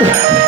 Yeah.